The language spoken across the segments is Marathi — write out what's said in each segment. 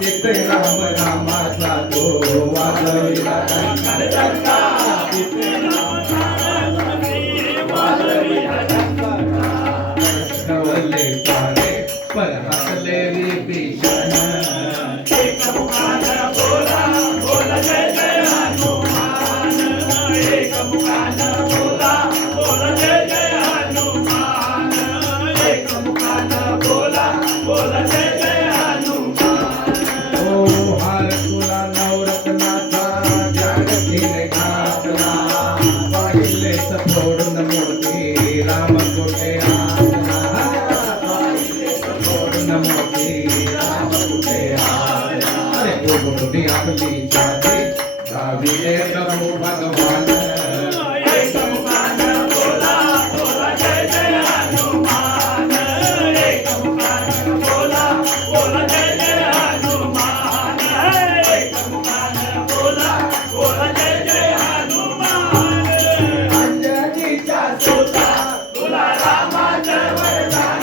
तिथे राम रामाचा तो वाजविला डंका तिथे नवले सारे पर हसले विभीषण एक मुखान बोला बोला जय जय हनुमान एक मुखान बोला बोला जय जय हनुमान एक मुखान बोला बोला जय जय हनुमान ओ हार तुला नवरत्नाचा जागतीने घातला पाहिले सफोडून मूर्ती राम कोठे आला पाहिले सफोडून मूर्ती राम कोठे आला अरे कोठे आपली जाती दाविले प्रभु भगवान एक मुखान बोला बोला जय जय हनुमान एक मुखान बोला बोला जय जय हनुमान एक मुखान बोला बोला जय जय हनुमान अंजनीच्या सुता तुला रामाचं वरदान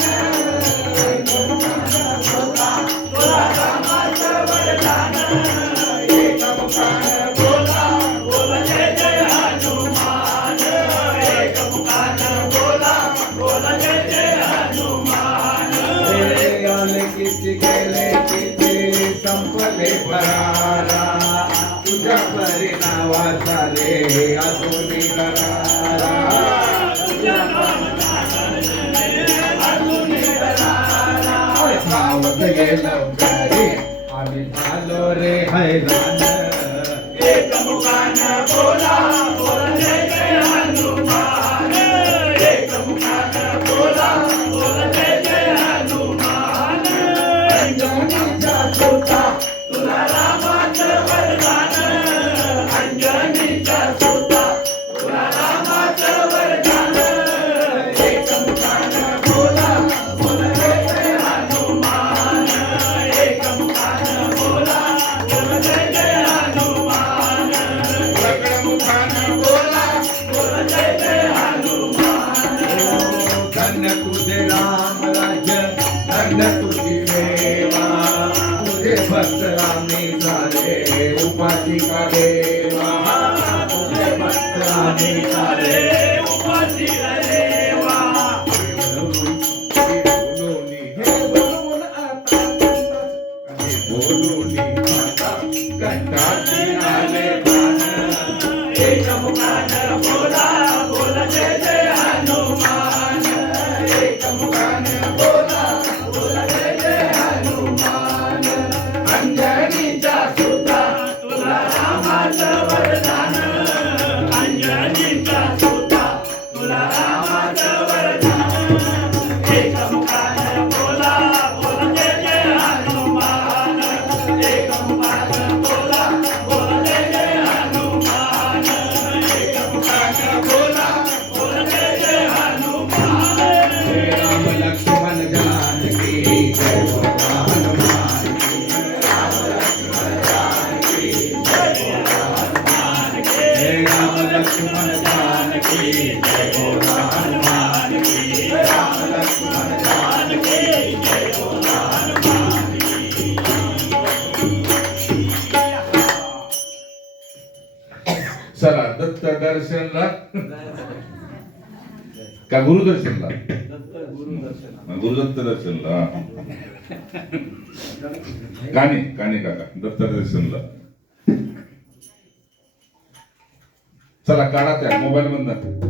तुला रामाचं वरदान एक मुखान बोला बोला जय जय हनुमान एक मुखान बोला बोला जय जय हनुमान आले किती गेले किती संपले परारा तुझ्या परिणावा झाले अजूनी करारा तुझ्या अजूनी करारा पावत गेलो घरी आम्ही झालो रे हैराण एक मुखान बोला बोला जय जय हनुमान एक मुखान बोला बोला जय जय हनुमान अंजनीचा सुता तुला रामाचं वरदान अंजनीचा सुता तुला रामाचं वरदान एक मुखान बोला बोला जय जय हनुमान एक मुखान बोला बोला जय जय हनुमान एक मुखान बोला बोला जय जय हनुमान धन्य तुझे राम राज्य धन्य तुझी सेवा तुझे भक्त रामी झाले उपाधी का देवा तुझे भक्त रामी झाले उपाधी का देवा बोलून आता कंटाळी आले एक मुखान बोला बोला जय जय हनुमान एक मुखान बोला बोला जय जय हनुमान अंजनीचा सुता तुला रामाचं वरदान अंजनीचा सुता तुला रामाचं वरदान एक मुखान बोला बोला जय जय हनुमान एक मुखान बोला बोला जय जय हनुमान एक मुखान बोला बोला जय जय हनुमान राम लक्ष्मण जानकी जय बोला हनुमान की राम लक्ष्मण जानकी जय बोला हनुमान की राम लक्ष्मण जानकी जय बोला हनुमान की राम लक्ष्मण जानकी जय बोला हनुमान की चला दत्त दर्शनला का गुरुदर्शनला गुरुदत्त दर्शनला काने काने काका दत्त दर्शनला चला काढा त्या मोबाईल मधनं